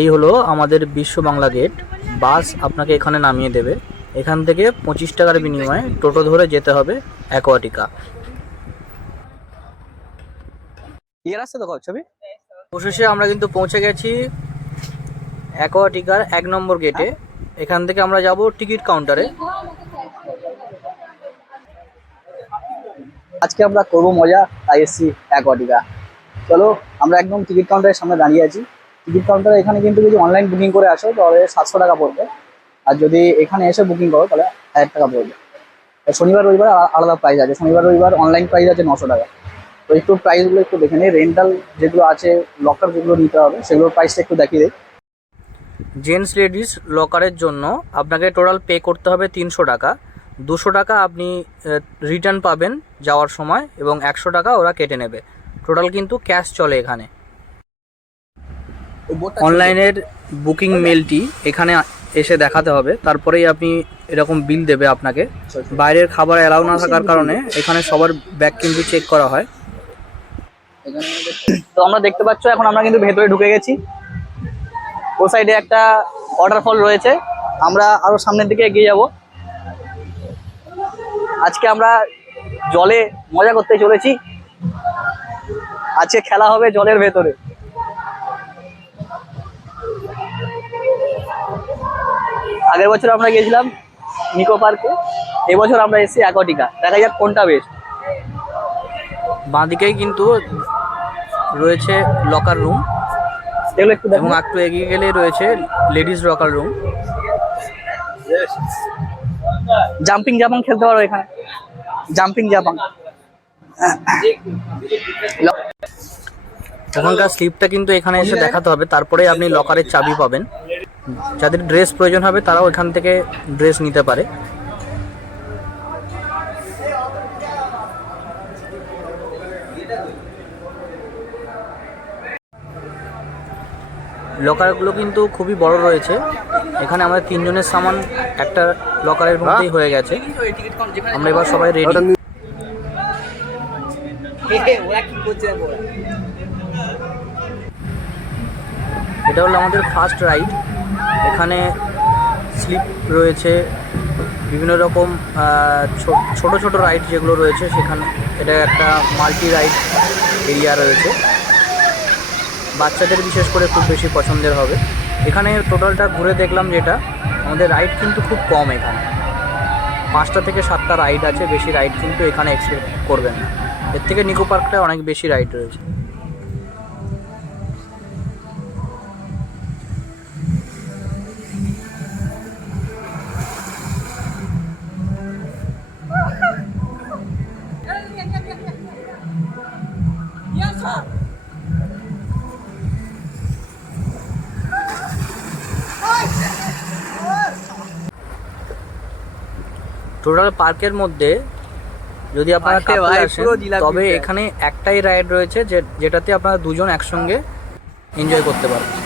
এই হলো আমাদের বিশ্ব বাংলা গেট। বাস আপনাকে এখানে নামিয়ে দেবে। এখান থেকে পঁচিশ টাকার বিনিময়ে টোটো ধরে যেতে হবে অ্যাকোয়াটিকা। ইয়ে রাস্তা দেখো ছবি। অবশেষে আমরা কিন্তু পৌঁছে গেছি অ্যাকোয়াটিকার এক নম্বর গেটে। এখান থেকে আমরা যাব টিকিট কাউন্টারে। আজকে আমরা করব মজা তাই এসছি অ্যাকোয়াটিকা। চলো আমরা একদম টিকিট কাউন্টারের সামনে দাঁড়িয়ে আছি। টিকিট কাউন্টারে এখানে কিন্তু যদি অনলাইন বুকিং করে আসো, তাহলে সাতশো টাকা পড়বে। আর যদি এখানে এসে বুকিং করো, তাহলে হাজার টাকা পড়বে। শনিবার, রবিবার আলা- আলাদা প্রাইস আছে। শনিবার, রবিবার অনলাইন প্রাইস আছে নশো টাকা। তো একটু প্রাইসগুলো একটু দেখে নিই। রেন্টাল যেগুলো আছে লকার যেগুলো নিতে হবে, সেগুলোর প্রাইসটা একটু দেখিয়ে দিই। জেন্টস লেডিস লকারের জন্য আপনাকে টোটাল পে করতে হবে তিনশো টাকা। দুশো টাকা আপনি রিটার্ন পাবেন যাওয়ার সময় এবং একশো টাকা ওরা কেটে নেবে। টোটাল কিন্তু ক্যাশ চলে এখানে। অনলাইনের বুকিং মেলটি এখানে এসে দেখাতে হবে। তারপরেই আপনি এরকম বিল দেবে আপনাকে। বাইরের খাবার অ্যালাউ না থাকার কারণে এখানে সবার ব্যাগ কিন্তু চেক করা হয়। তো আমরা দেখতে পাচ্ছ এখন আমরা কিন্তু ভেতরে ঢুকে গেছি। ও সাইডে একটা ওয়াটারফল রয়েছে। আমরা আরও সামনের দিকে এগিয়ে যাব। আজকে আমরা জলে মজা করতে চলেছি। আজকে খেলা হবে জলের ভেতরে। আগের বছর আমরা গিয়েছিলাম নিকো পার্কে এবছর আমরা এসেছি অ্যাকোটিকা দেখা যাক কোনটা বেস্ট বাঁদিকেই কিন্তু রয়েছে লকার রুম এগুলো একটু এবং একটু এগিয়ে গেলেই রয়েছে লেডিস লকার রুম জাম্পিং জাপাং খেলতে পারো এখানে। জাম্পিং জাপাং ওখানকার স্লিপটা কিন্তু এখানে এসে দেখাতে হবে তারপরে আপনি লকারের চাবি পাবেন। যাদের ড্রেস প্রয়োজন হবে তারাও এখান থেকে ড্রেস নিতে পারে। লকারগুলো কিন্তু খুবই বড় রয়েছে। এখানে আমাদের তিনজনের সামান একটা লকারের মধ্যেই হয়ে গেছে। আমরা এবার সবাই রেডি এটা হলো আমাদের ফার্স্ট রাইড এখানে স্লিপ রয়েছে। বিভিন্ন রকম ছোট ছোট রাইড যেগুলো রয়েছে সেখানে, এটা একটা মাল্টি রাইড এরিয়া রয়েছে। বাচ্চাদের বিশেষ করে খুব বেশি পছন্দের হবে। এখানে টোটালটা ঘুরে দেখলাম যেটা, আমাদের রাইড কিন্তু খুব কম এখানে। পাঁচটা থেকে সাতটা রাইড আছে, বেশি রাইড কিন্তু এখানে এক্সপেক্ট করবেন না। এর থেকে নিকো পার্কটায় অনেক বেশি রাইড রয়েছে। টোটাল পার্কের মধ্যে যদি আপনারা আসেন, তবে এখানে একটাই রাইড রয়েছে যে যেটাতে আপনারা দুজন একসঙ্গে এনজয় করতে পারবেন।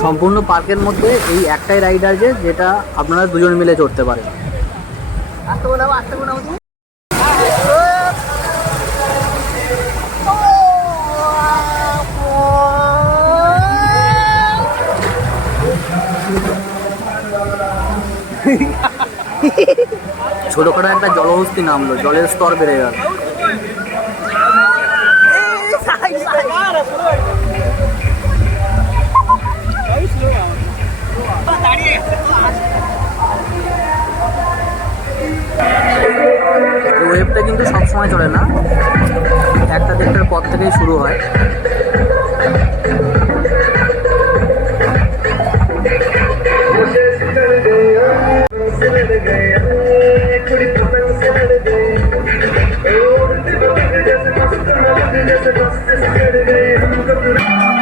সম্পূর্ণ পার্কের মধ্যে এই একটাই রাইড আছে যেটা আপনারা দুজন মিলে চড়তে পারেন। আসতে বলাবো আসতে বলাবো ছোটখাটো একটা জলহস্তি নামলো, জলের স্তর বেড়ে গেল। ওয়েবটা কিন্তু সবসময় চলে না। একটা দেড়টার পর থেকেই শুরু হয়। கேடுகிறேன்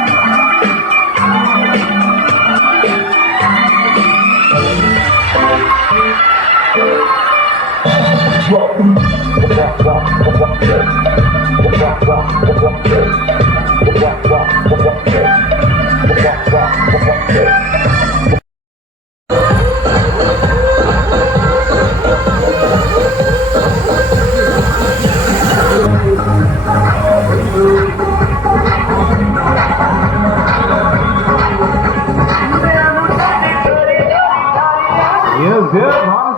Ve var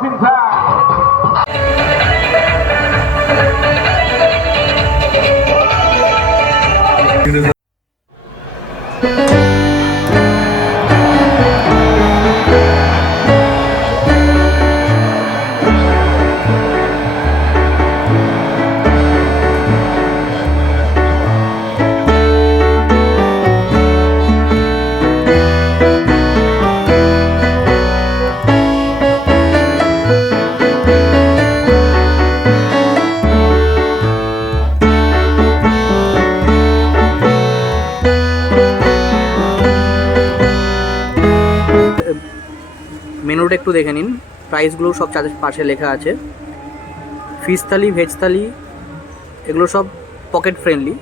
মেনুটা একটু দেখে নিন। প্রাইসগুলো সব চাঁদের পাশে লেখা আছে। ফিশ থালি ভেজ থালি এগুলো সব পকেট ফ্রেন্ডলি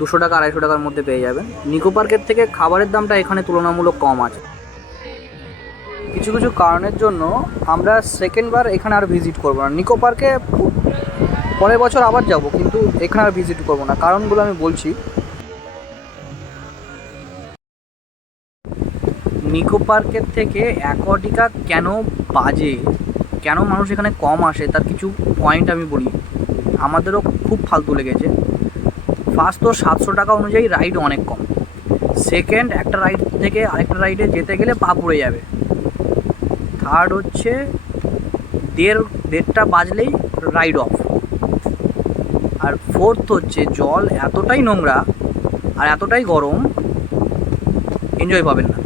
দুশো টাকা, আড়াইশো টাকার মধ্যে পেয়ে যাবেন। নিকো পার্কের থেকে খাবারের দামটা এখানে তুলনামূলক কম আছে। কিছু কিছু কারণের জন্য আমরা সেকেন্ডবার এখানে আর ভিজিট করব না। নিকো পার্কে পরের বছর আবার যাব, কিন্তু এখানে আর ভিজিট করব না। কারণগুলো আমি বলছি। নিকো পার্কের থেকে অ্যাকোয়াটিকা কেন বাজে? কেন মানুষ এখানে কম আসে? তার কিছু পয়েন্ট আমি বলি। আমাদেরও খুব ফালতু লেগেছে। ফার্স্ট তো সাতশো টাকা অনুযায়ী রাইড অনেক কম। সেকেন্ড একটা রাইড থেকে আরেকটা রাইডে যেতে গেলে পা পড়ে যাবে। থার্ড হচ্ছে দেড়, দেড়টা বাজলেই রাইড অফ আর ফোর্থ হচ্ছে জল এতটাই নোংরা আর এতটাই গরম এনজয় পাবেন না।